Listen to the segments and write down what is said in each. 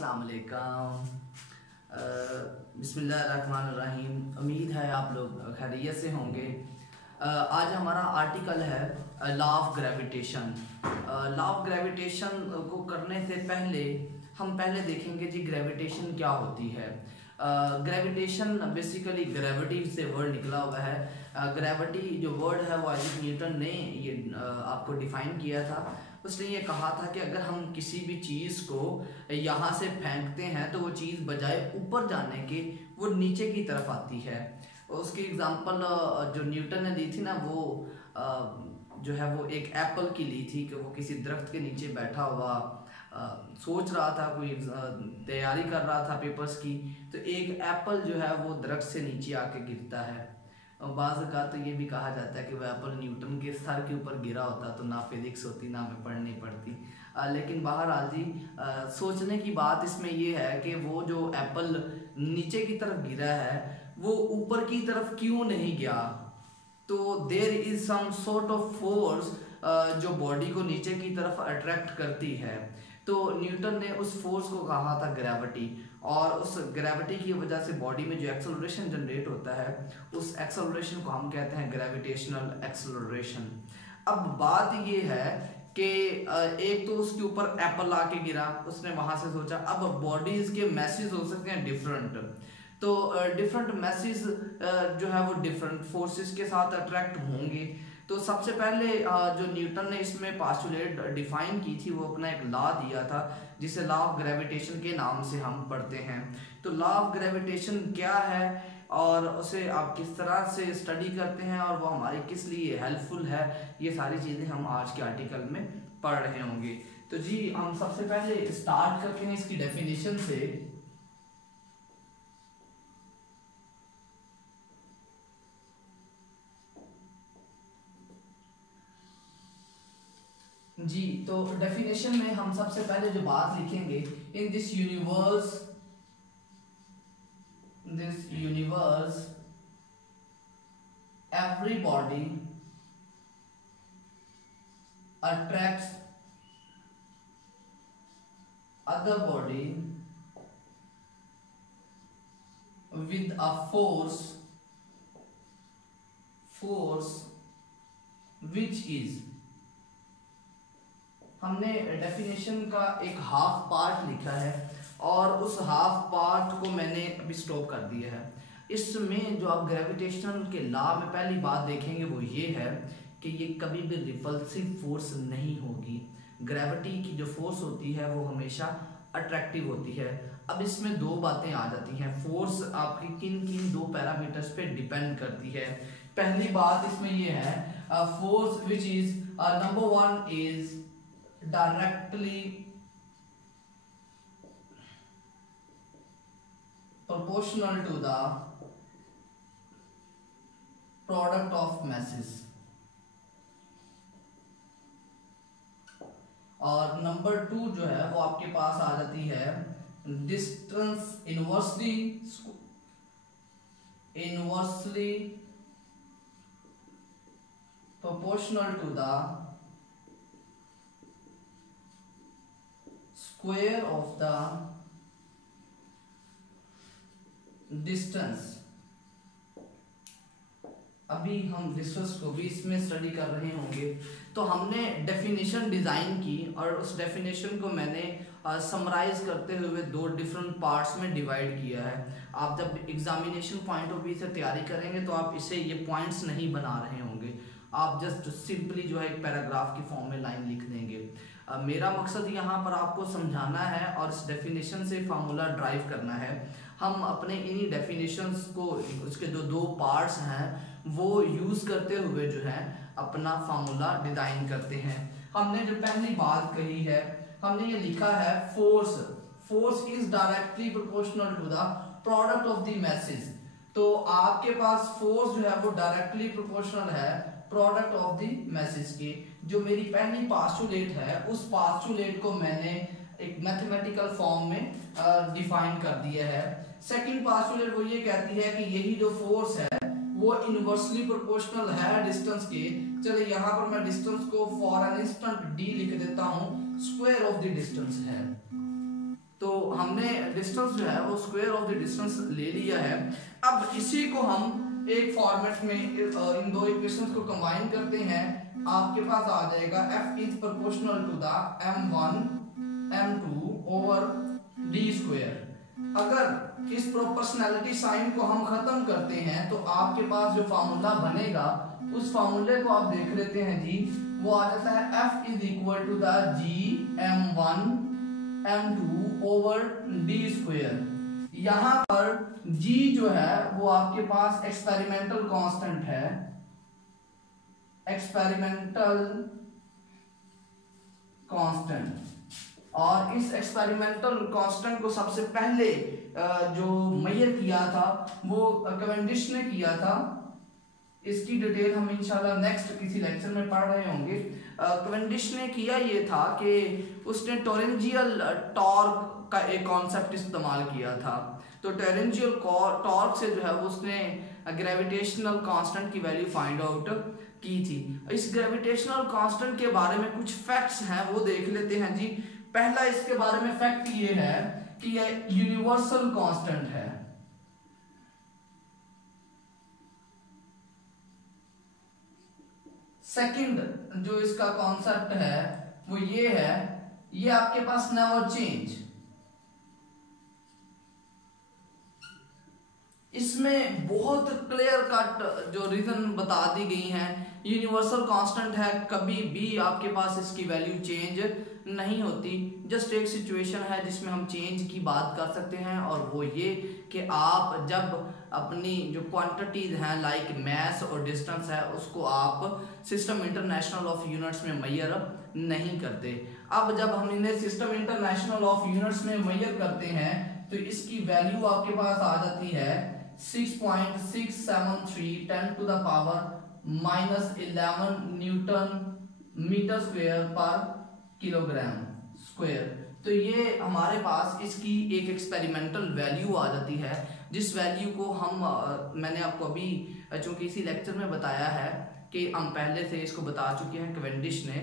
अस्सलाम वालेकुम। बिस्मिल्लाहिर्रहमानिर्रहीम। उम्मीद है आप लोग खैरियत से होंगे। आज हमारा आर्टिकल है law of gravitation. Law of gravitation को करने से पहले हम देखेंगे जी ग्रेविटेशन क्या होती है। ग्रेविटेशन बेसिकली ग्रेविटी से वर्ड निकला हुआ है। ग्रेविटी जो वर्ड है वो आइजैक न्यूटन ने ये आपको डिफाइन किया था। उसने ये कहा था कि अगर हम किसी भी चीज़ को यहाँ से फेंकते हैं तो वो चीज़ बजाय ऊपर जाने के वो नीचे की तरफ आती है। उसकी एग्जांपल जो न्यूटन ने दी थी ना वो जो है वो एक एप्पल की ली थी कि वो किसी दरख्त के नीचे बैठा हुआ सोच रहा था, कोई तैयारी कर रहा था पेपर्स की, तो एक एप्पल जो है वो दरख्त से नीचे आके गिरता है। और बाज़ का तो ये भी कहा जाता है कि वह एप्पल न्यूटन के सर के ऊपर गिरा होता तो ना फिजिक्स होती ना हमें पढ़नी पड़ती। लेकिन बहरहाल जी सोचने की बात इसमें ये है कि वो जो एप्पल नीचे की तरफ गिरा है वो ऊपर की तरफ क्यों नहीं गया। तो there is some sort of force जो बॉडी को नीचे की तरफ अट्रैक्ट करती है। तो न्यूटन ने उस फोर्स को कहा था ग्रेविटी, और उस ग्रेविटी की वजह से बॉडी में जो एक्सेलरेशन जनरेट होता है उस एक्सेलरेशन को हम कहते हैं ग्रेविटेशनल एक्सेलरेशन। अब बात ये है कि एक तो उसके ऊपर एप्पल आके गिरा, उसने वहां से सोचा अब बॉडीज के मैसेज हो सकते हैं डिफरेंट, तो डिफरेंट मैसेज जो है वो डिफरेंट फोर्सेस के साथ अट्रैक्ट होंगे। तो सबसे पहले जो न्यूटन ने इसमें पास्टुलेट डिफाइन की थी वो अपना एक लॉ दिया था जिसे लॉ ऑफ ग्रेविटेशन के नाम से हम पढ़ते हैं। तो लॉ ऑफ ग्रेविटेशन क्या है और उसे आप किस तरह से स्टडी करते हैं और वो हमारे किस लिए हेल्पफुल है, ये सारी चीज़ें हम आज के आर्टिकल में पढ़ रहे होंगे। तो जी हम सबसे पहले स्टार्ट करते हैं इसकी डेफिनेशन से। जी तो डेफिनेशन में हम सबसे पहले जो बात लिखेंगे, in this universe every body attracts other body with a force which is, हमने डेफिनेशन का एक हाफ पार्ट लिखा है और उस हाफ पार्ट को मैंने अभी स्टॉप कर दिया है। इसमें जो आप ग्रेविटेशन के लॉ में पहली बात देखेंगे वो ये है कि ये कभी भी रिपल्सिव फोर्स नहीं होगी। ग्रेविटी की जो फोर्स होती है वो हमेशा अट्रैक्टिव होती है। अब इसमें दो बातें आ जाती हैं, फोर्स आपकी किन किन दो पैरामीटर्स पे डिपेंड करती है। पहली बात इसमें ये है force which is number one is directly proportional to the product of masses, और नंबर टू जो है वो आपके पास आ जाती है distance inversely proportional to the square of the distance। अभी हम डिस्टेंस को भी इसमें स्टडी कर रहे होंगे। तो हमने डेफिनेशन डिजाइन की और उस डेफिनेशन को मैंने समराइज करते हुए दो डिफरेंट पार्ट्स में डिवाइड किया है। आप जब एग्जामिनेशन पॉइंट ऑफ व्यू से तैयारी करेंगे तो आप इसे ये पॉइंट्स नहीं बना रहे होंगे, आप जस्ट सिंपली जो है एक पैराग्राफ की फॉर्म में लाइन लिख देंगे। मेरा मकसद यहाँ पर आपको समझाना है और इस डेफिनेशन से फार्मूला ड्राइव करना है। हम अपने इन्हीं डेफिनेशंस को, उसके जो दो पार्ट्स हैं वो यूज़ करते हुए जो है अपना फार्मूला डिजाइन करते हैं। हमने जो पहली बात कही है, हमने ये लिखा है force is directly proportional to the product of the masses. तो आपके पास फोर्स जो है वो डायरेक्टली प्रोपोर्शनल है प्रोडक्ट ऑफ द मैसेज के। जो मेरी पहली पास्टुलेट है उस पास्टुलेट को मैंने एक मैथमेटिकल फॉर्म में डिफाइन कर दिया है। सेकंड पास्टुलेट वो ये कहती है कि यही जो फोर्स है वो इनवर्सली प्रोपोर्शनल है डिस्टेंस के। चलिए यहाँ पर मैं डिस्टेंस को फॉर एन इंस्टेंट डी लिख देता हूँ, स्क्वायर ऑफ द डिस्टेंस है। तो हमने डिस्टेंस जो है वो स्क्वायर ऑफ द डिस्टेंस ले लिया है। अब इसी को हम एक फॉर्मेट में इन दो इक्वेशंस को कंबाइन करते हैं, आपके पास आ जाएगा f is proportional to the m1 m2 over d square. अगर इस प्रोपोर्शनैलिटी साइन को हम खत्म करते हैं तो आपके पास जो फार्मूला बनेगा उस फार्मूले को आप देख लेते हैं जी, वो आ जाता है f is equal to the g m1 m2 over d square. यहाँ पर g जो है वो आपके पास एक्सपेरिमेंटल कांस्टेंट है, एक्सपेरिमेंटल कांस्टेंट, और इस एक्सपेरिमेंटल कांस्टेंट को सबसे पहले जो मेजर किया था वो कैवेंडिश ने किया था। इसकी डिटेल हम इंशाल्लाह नेक्स्ट किसी लेक्चर में पढ़ रहे होंगे। कैवेंडिश ने किया ये था कि उसने टोरेंजियल टॉर्क का एक कॉन्सेप्ट इस्तेमाल किया था। तो टोरेंजियल टॉर्क से जो है उसने ग्रेविटेशनल कांस्टेंट की वैल्यू फाइंड आउट की थी। इस ग्रेविटेशनल कांस्टेंट के बारे में कुछ फैक्ट्स हैं वो देख लेते हैं जी। पहला इसके बारे में फैक्ट ये है कि ये यूनिवर्सल कांस्टेंट है। सेकंड जो इसका कॉन्सेप्ट है वो ये है, ये आपके पास नेवर चेंज। इसमें बहुत क्लियर कट जो रीजन बता दी गई हैं, यूनिवर्सल कांस्टेंट है, कभी भी आपके पास इसकी वैल्यू चेंज नहीं होती। जस्ट एक सिचुएशन है जिसमें हम चेंज की बात कर सकते हैं, और वो ये कि आप जब अपनी जो क्वांटिटीज हैं लाइक मैस और डिस्टेंस है उसको आप सिस्टम इंटरनेशनल ऑफ यूनिट्स में मेजर नहीं करते। अब जब हम इन्हें सिस्टम इंटरनेशनल ऑफ यूनिट्स में मेजर करते हैं तो इसकी वैल्यू आपके पास आ जाती है 6.673 10 to the power -11 newton metre square पर किलोग्राम स्क्वायर। तो ये हमारे पास इसकी एक एक्सपेरिमेंटल वैल्यू आ जाती है, जिस वैल्यू को हम मैंने आपको अभी चूंकि इसी लेक्चर में बताया है कि हम पहले से इसको बता चुके हैं। कैवेंडिश ने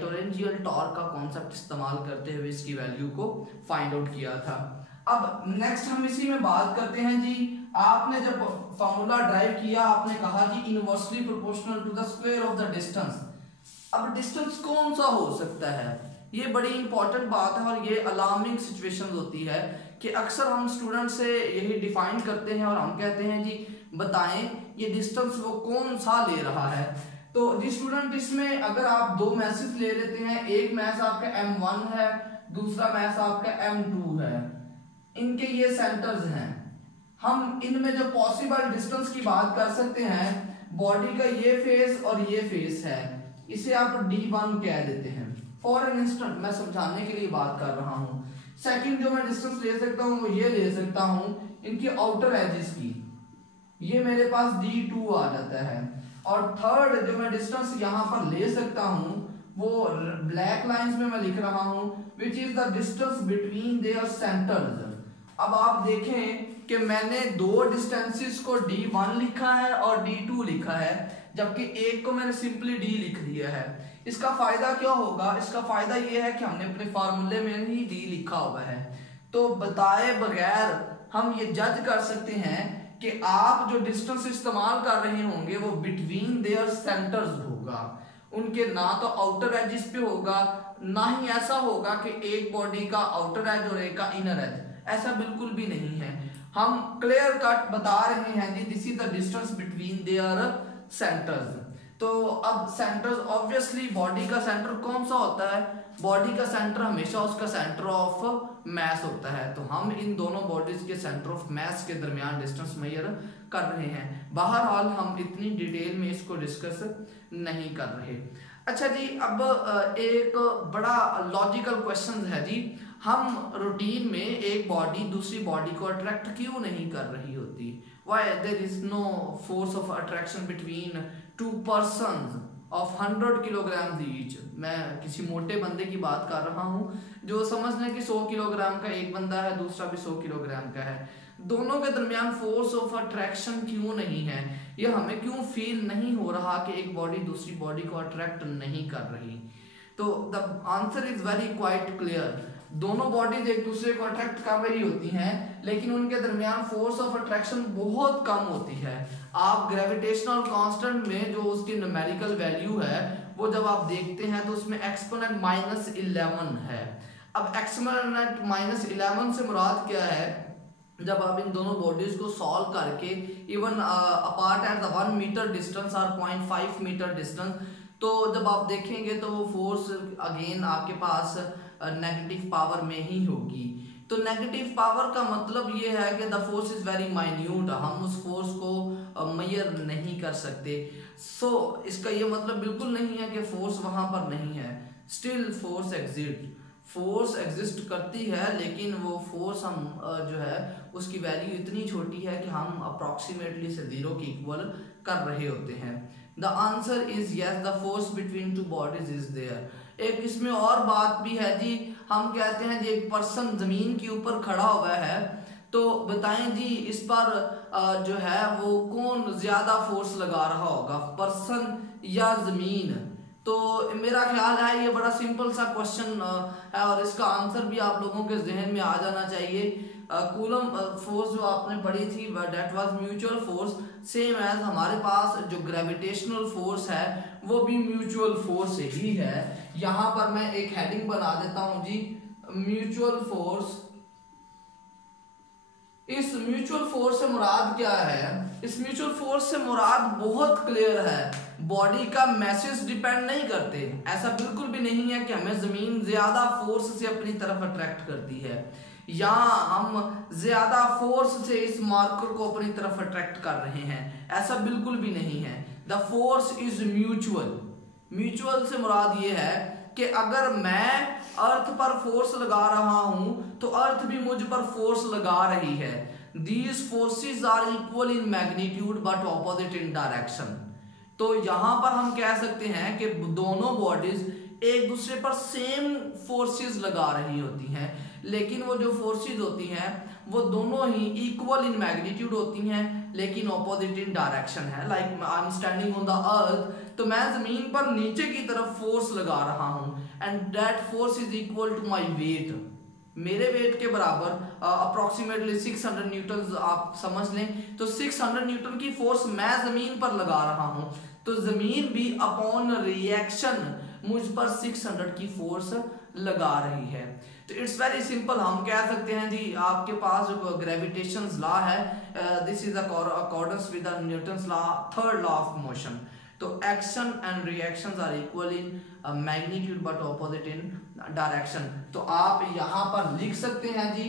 टोरेंजियल टॉर्क का कॉन्सेप्ट इस्तेमाल करते हुए इसकी वैल्यू को फाइंड आउट किया था। अब नेक्स्ट हम इसी में बात करते हैं जी। आपने जब फॉर्मूला ड्राइव किया आपने कहा जी inversely proportional to the square of the distance. अब डिस्टेंस कौन सा हो सकता है, ये बड़ी इंपॉर्टेंट बात है और ये अलार्मिंग सिचुएशन होती है कि अक्सर हम स्टूडेंट से यही डिफाइन करते हैं और हम कहते हैं जी बताएं ये डिस्टेंस वो कौन सा ले रहा है। तो जी स्टूडेंट इसमें अगर आप दो मैसेज ले लेते हैं, एक मैस आपका M1 है, दूसरा मैस आपका M2 है, इनके ये सेंटर्स हैं। हम इनमें जो पॉसिबल डिस्टेंस की बात कर सकते हैं, बॉडी का ये फेस और ये फेस है, इसे आप D1 कह देते हैं। फॉर एन इंस्टेंट मैं समझाने के लिए बात कर रहा हूँ। सेकंड जो मैं डिस्टेंस ले सकता हूँ वो ये ले सकता हूँ इनकी आउटर एजेस की, ये मेरे पास D2 आ जाता है। और थर्ड जो मैं डिस्टेंस यहाँ पर ले सकता हूँ वो ब्लैक लाइंस में मैं लिख रहा हूँ which is the distance between their centres. अब आप देखें कि मैंने दो डिस्टेंसेस को D1 लिखा है और D2 लिखा है, जबकि एक को मैंने सिंपली D लिख दिया है। इसका फायदा क्या होगा, इसका फायदा ये है कि हमने अपने फार्मूले में ही D लिखा हुआ है। तो बताए बगैर हम ये जज कर सकते हैं कि आप जो डिस्टेंस इस्तेमाल कर रहे होंगे वो बिटवीन देयर सेंटर्स होगा, उनके ना तो आउटर एजिस पे होगा, ना ही ऐसा होगा कि एक बॉडी का आउटर एज और एक का इनर एज, ऐसा बिल्कुल भी नहीं है। हम क्लियर कट बता रहे हैं जी this is the distance between their centres. तो अब सेंटर्स ऑब्वियसली बॉडी का सेंटर कौन सा होता है, बॉडी का सेंटर हमेशा उसका सेंटर ऑफ मैस होता है। तो हम इन दोनों बॉडीज के सेंटर ऑफ मैस के दरमियान डिस्टेंस मेजर कर रहे हैं। बहरहाल हम इतनी डिटेल में इसको डिस्कस नहीं कर रहे। अच्छा जी, अब एक बड़ा लॉजिकल क्वेश्चन है जी, हम रूटीन में एक बॉडी दूसरी बॉडी को अट्रैक्ट क्यों नहीं कर रही होती? Why there is no force of attraction between two persons of 100 kilogram each. मैं किसी मोटे बंदे की बात कर रहा हूँ जो समझ लें कि 100 किलोग्राम का एक बंदा है, दूसरा भी 100 किलोग्राम का है। दोनों के दरमियान फोर्स ऑफ अट्रैक्शन क्यों नहीं है? ये हमें क्यों फील नहीं हो रहा कि एक बॉडी दूसरी बॉडी को अट्रैक्ट नहीं कर रही? तो the answer is very quite clear. दोनों बॉडीज एक दूसरे को अट्रैक्ट कर रही होती हैं, लेकिन उनके दरमियान फोर्स ऑफ अट्रैक्शन बहुत कम होती है। आप ग्रेविटेशनल कांस्टेंट में जो उसकी न्यूमेरिकल वैल्यू है वो जब आप देखते हैं तो उसमें एक्सपोनेंट -11 है। अब एक्सपोनेंट -11 से मुराद क्या है, जब आप इन दोनों बॉडीज को सॉल्व करके even apart at the 1 metre distance और 0.5 मीटर डिस्टेंस, तो जब आप देखेंगे तो वो फोर्स अगेन आपके पास नेगेटिव पावर में ही होगी। तो नेगेटिव पावर का मतलब ये है कि the force is very minute, हम उस फोर्स को मेजर नहीं कर सकते। सो इसका ये मतलब बिल्कुल नहीं है कि फोर्स वहां पर नहीं है, स्टिल फोर्स एग्जिस्ट करती है, लेकिन वो फोर्स हम जो है उसकी वैल्यू इतनी छोटी है कि हम अप्रॉक्सीमेटली से 0 के इक्वल कर रहे होते हैं। The answer is yes, the force between two bodies is there. एक इसमें और बात भी है जी, हम कहते हैं जी एक पर्सन जमीन के ऊपर खड़ा हुआ है, तो बताएं जी इस पर जो है वो कौन ज्यादा फोर्स लगा रहा होगा, पर्सन या जमीन? तो मेरा ख्याल है ये बड़ा सिंपल सा क्वेश्चन है और इसका आंसर भी आप लोगों के जहन में आ जाना चाहिए। कूलम फोर्स जो आपने पढ़ी थी that was mutual force, same as हमारे पास जो ग्रेविटेशनल फोर्स है वो भी म्यूचुअल फोर्स ही है। यहाँ पर मैं एक हेडिंग बना देता हूं जी, म्यूचुअल फोर्स। इस म्यूचुअल फोर्स से मुराद क्या है? इस म्यूचुअल फोर्स से मुराद बहुत क्लियर है, बॉडी का मैसेज डिपेंड नहीं करते। ऐसा बिल्कुल भी नहीं है कि हमें जमीन ज्यादा फोर्स से अपनी तरफ अट्रैक्ट करती है या हम ज्यादा फोर्स से इस मार्कर को अपनी तरफ अट्रैक्ट कर रहे हैं, ऐसा बिल्कुल भी नहीं है। The force is mutual. Mutual से मुराद ये है कि अगर मैं अर्थ पर फोर्स लगा रहा हूं तो अर्थ भी मुझ पर फोर्स लगा रही है। These forces are equal in magnitude but opposite in direction. तो यहां पर हम कह सकते हैं कि दोनों बॉडीज एक दूसरे पर सेम फोर्सेस लगा रही होती हैं, लेकिन वो जो फोर्सेस होती हैं वो दोनों ही इक्वल इन मैग्नीट्यूड होती हैं लेकिन ऑपोजिट इन डायरेक्शन है। Like I am standing on the earth, तो मैं जमीन पर नीचे की तरफ फोर्स लगा रहा हूं and that force is equal to my weight. मेरे वेट के बराबर अप्रोक्सीमेटली 600 न्यूटन आप समझ लें, तो 600 न्यूटन की फोर्स मैं जमीन पर लगा रहा हूं, तो जमीन भी अपॉन रिएक्शन मुझ पर 600 की फोर्स लगा रही है। तो इट्स वेरी सिंपल, हम कह सकते हैं जी आपके पास जो ग्रेविटेशन लॉ है, this is accordance with Newton's law, third law of motion. तो action and reactions are equal in magnitude but opposite in direction. तो आप यहाँ पर लिख सकते हैं जी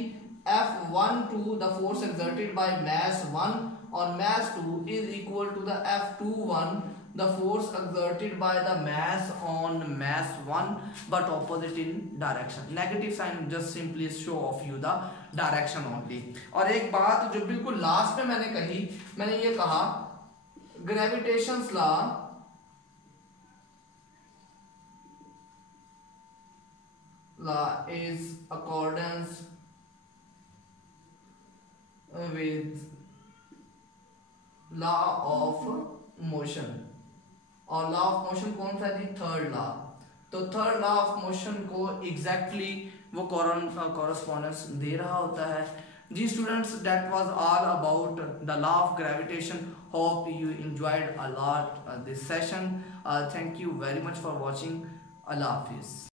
F12 the force exerted by mass 1 on mass 2 is equal to the F21 the force exerted by the mass on mass 1 but opposite in direction. Negative sign just simply show of you the direction only. और एक बात जो बिल्कुल last में मैंने कही, मैंने ये कहा gravitations law is accordance with law of motion. और लॉ ऑफ मोशन कौन सा जी? Third law. तो थर्ड लॉ ऑफ मोशन को एग्जैक्टली वो कॉरेस्पॉन्डेंस दे रहा होता है। जी students, that was all about the law of gravitation. Hope you enjoyed a lot this session. Thank you very much for watching. अल्लाह हाफिज।